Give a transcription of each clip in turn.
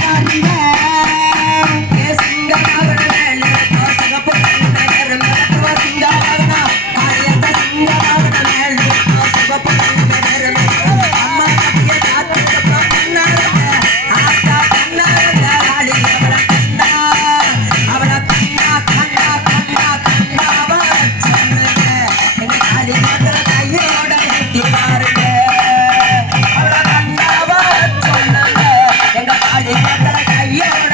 Thank you. கையோட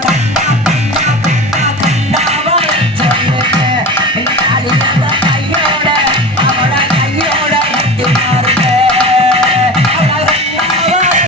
Taka.